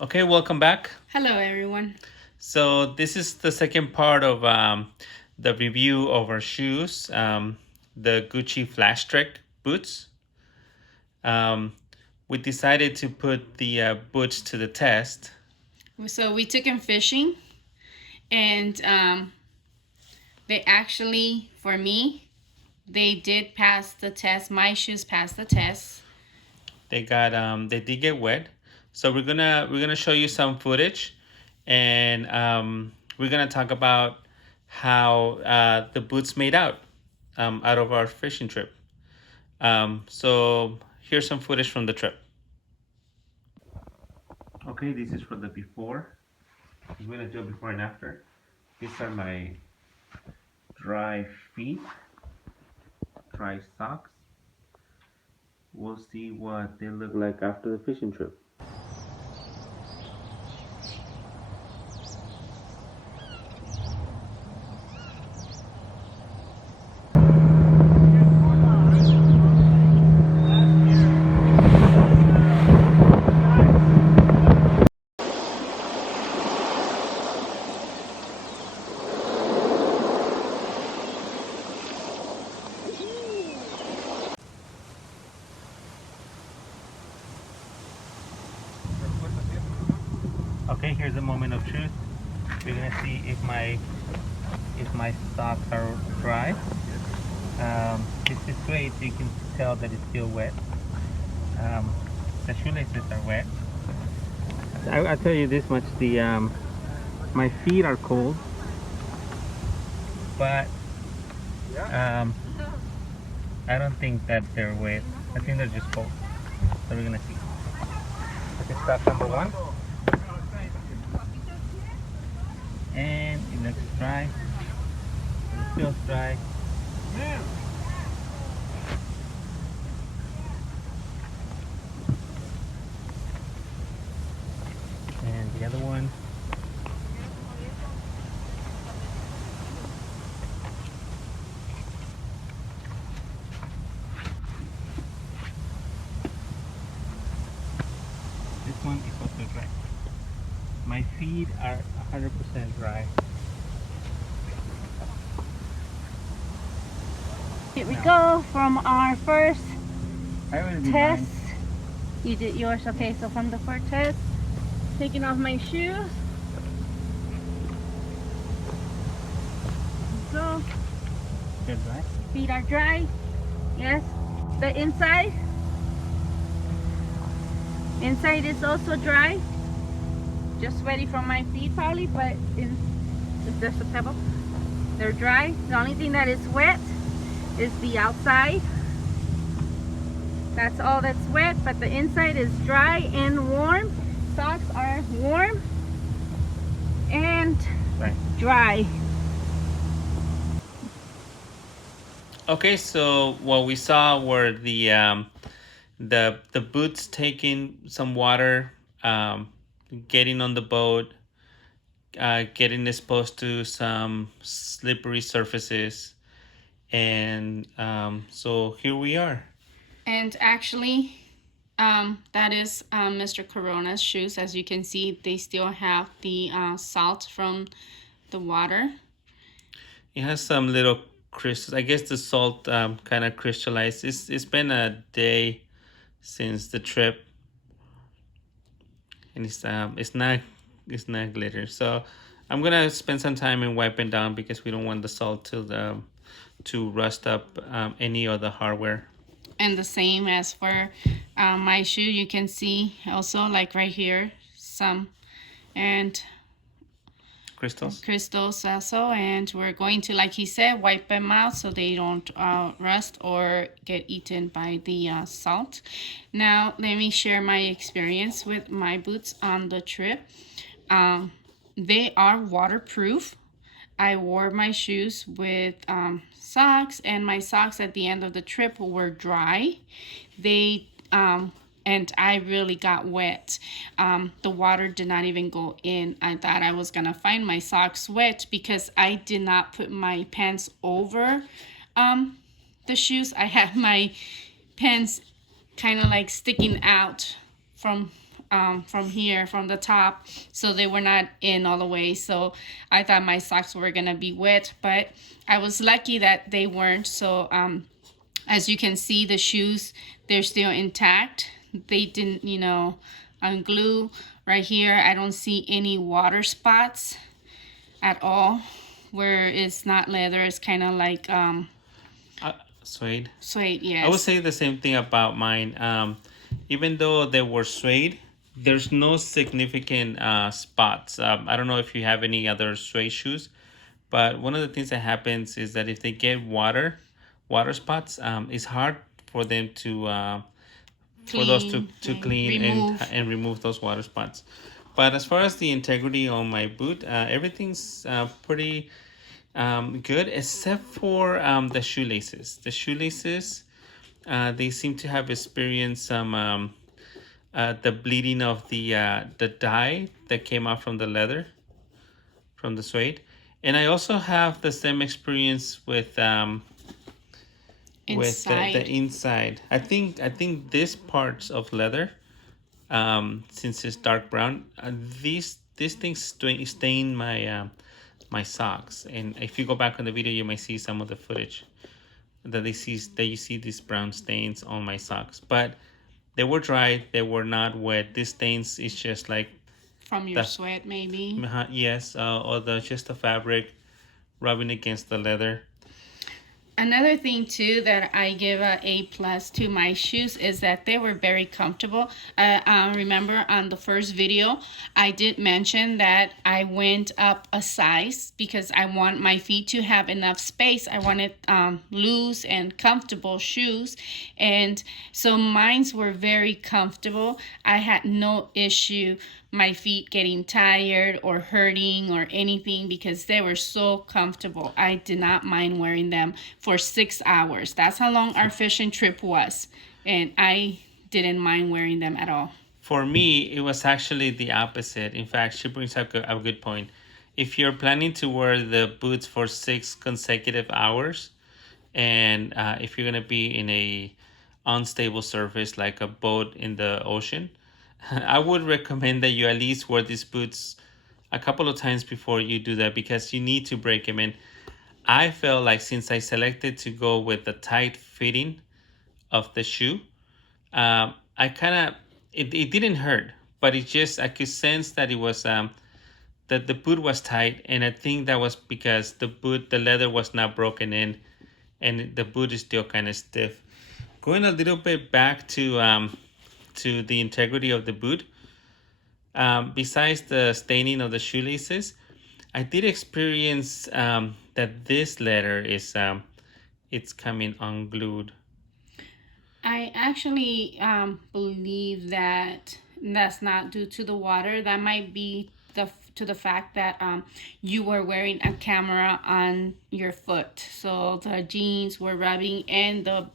Okay, welcome back. Hello, everyone. So this is the second part of the review of our shoes, the Gucci Flashtrek boots. Um, we decided to put the boots to the test. So we took them fishing, and they actually, for me, they did pass the test. My shoes passed the test. They did get wet, so we're gonna show you some footage, and we're gonna talk about how the boots made out of our fishing trip. So here's some footage from the trip. Okay, this is for the before. I'm gonna do a before and after. These are my dry feet, dry socks. We'll see what they look like after the fishing trip. Okay, here's a moment of truth. We're gonna see if my socks are dry. This is Suede, so you can tell that it's still wet. Um, the shoelaces are wet. I'll tell you this much: the my feet are cold, but um, I don't think that they're wet. I think they're just cold. So we're gonna see. Okay, stop number one, and it looks dry. It feels dry. And the other one. This one is also dry. My feet are 100% dry. Here we go from our first I already did test. mine. You did yours, okay? So from the first test, taking off my shoes. So They're dry. feet are dry. Yes. The inside is also dry. Just sweaty from my feet probably, but if there's a pebble, they're dry. The only thing that is wet is the outside. That's all that's wet, but the inside is dry and warm. Socks are warm and Right. dry. Okay, so what we saw were the boots taking some water, getting on the boat, getting exposed to some slippery surfaces, and so here we are. And actually, that is Mr. Corona's shoes. As you can see, they still have the salt from the water. It has some little crystals. I guess the salt kind of crystallized. It's been a day since the trip, and it's not glitter. So I'm gonna spend some time in wiping down because we don't want the salt to rust up any of the hardware. And the same as for my shoe, you can see also like right here some and Crystals. crystals also, and we're going to, like he said, wipe them out so they don't rust or get eaten by the salt. Now let me share my experience with my boots on the trip. They are waterproof. I wore my shoes with socks, and my socks at the end of the trip were dry. They and I really got wet. The water did not even go in. I thought I was gonna find my socks wet because I did not put my pants over the shoes. I had my pants kind of like sticking out from from here, from the top, so they were not in all the way. So I thought my socks were gonna be wet, but I was lucky that they weren't. So as you can see, the shoes, they're still intact. They didn't, unglue. Right here, I don't see any water spots at all. Where it's not leather, it's kind of like Suede. suede. Yes. I would say the same thing about mine. Even though they were suede, there's no significant spots. I don't know if you have any other suede shoes, but one of the things that happens is that if they get water spots, it's hard for them to for those to clean and remove those water spots. But as far as the integrity on my boot, everything's pretty good except for the shoelaces. The shoelaces, they seem to have experienced some the bleeding of the dye that came out from the leather, from the suede. And I also have the same experience with the inside. I think this parts of leather, since it's dark brown, these things stain my socks. And if you go back on the video, you might see some of the footage that you see these brown stains on my socks. But they were dry, they were not wet. These stains is just like from your sweat, maybe. Yes, or just the fabric rubbing against the leather. Another thing too that I give a A+ to my shoes is that they were very comfortable. Remember on the first video, I did mention that I went up a size because I want my feet to have enough space. I wanted loose and comfortable shoes, and so mines were very comfortable. I had no issue my feet getting tired or hurting or anything because they were so comfortable. I did not mind wearing them for 6 hours. That's how long our fishing trip was, and I didn't mind wearing them at all. For me, it was actually the opposite. In fact, she brings up a good point. If you're planning to wear the boots for 6 consecutive hours, and if you're gonna be in a unstable surface like a boat in the ocean, I would recommend that you at least wear these boots a couple of times before you do that, because you need to break them in. I felt like since I selected to go with the tight fitting of the shoe, I kind of, it didn't hurt, but it just, I could sense that it was, that the boot was tight. And I think that was because the leather was not broken in, and the boot is still kind of stiff. Going a little bit back to the integrity of the boot, besides the staining of the shoelaces, I did experience that this leather is it's coming unglued. I actually believe that that's not due to the water. That might be to the fact that you were wearing a camera on your foot, so the jeans were rubbing, and the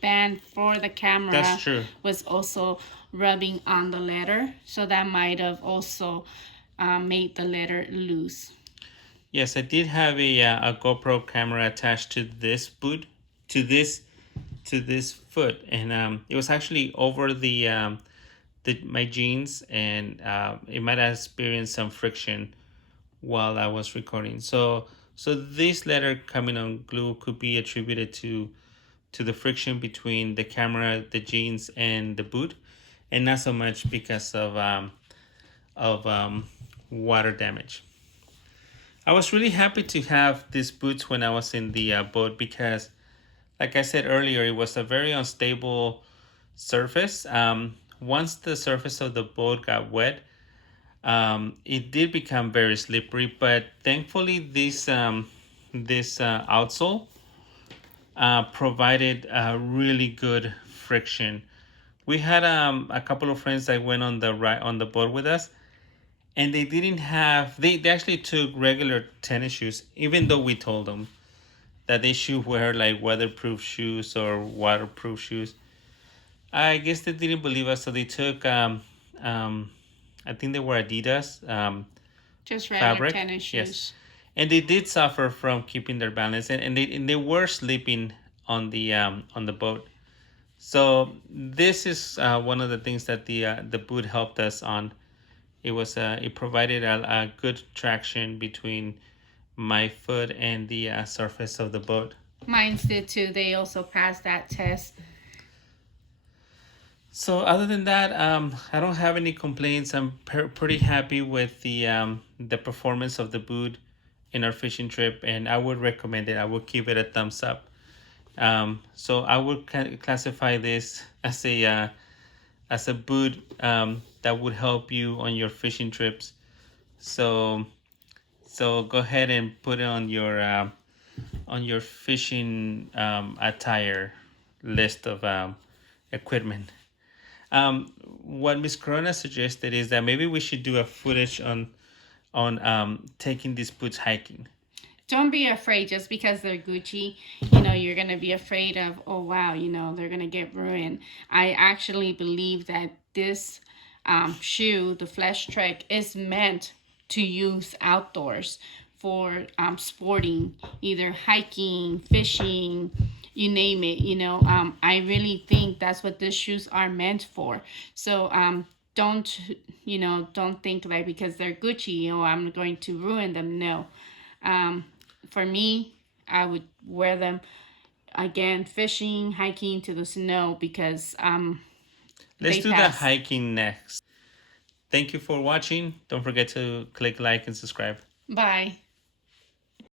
band for the camera, that's true, was also rubbing on the leather, so that might have also made the leather loose. Yes, I did have a GoPro camera attached to this boot, to this foot, and it was actually over my jeans, and it might have experienced some friction while I was recording. So this letter coming unglued could be attributed to the friction between the camera, the jeans, and the boot, and not so much because of water damage. I was really happy to have these boots when I was in the boat because, like I said earlier, it was a very unstable surface. Once the surface of the boat got wet, it did become very slippery. But thankfully, this outsole provided a really good friction. We had a couple of friends that went on the boat with us, and they didn't have, they actually took regular tennis shoes, even though we told them that they should wear like weatherproof shoes or waterproof shoes. I guess they didn't believe us, so they took I think they were Adidas just regular fabric tennis shoes. Yes, and they did suffer from keeping their balance, and they were sleeping on the boat. So this is one of the things that the boot helped us on. It provided a good traction between my foot and the surface of the boat. Mine did too. They also passed that test. So other than that, I don't have any complaints. I'm pretty happy with the performance of the boot in our fishing trip, and I would recommend it. I would give it a thumbs up. So I would classify this as a boot that would help you on your fishing trips. So go ahead and put it on your fishing attire list of equipment. What Miss Corona suggested is that maybe we should do a footage on taking these boots hiking. Don't be afraid just because they're Gucci. You're going to be afraid of, oh, wow, they're going to get ruined. I actually believe that this shoe, the Flashtrek, is meant to use outdoors for sporting, either hiking, fishing, you name it. I really think that's what these shoes are meant for. So don't think like because they're Gucci, I'm going to ruin them. No. For me, I would wear them again, fishing, hiking to the snow because Let's they do the pass. hiking next. Thank you for watching. Don't forget to click like and subscribe. Bye.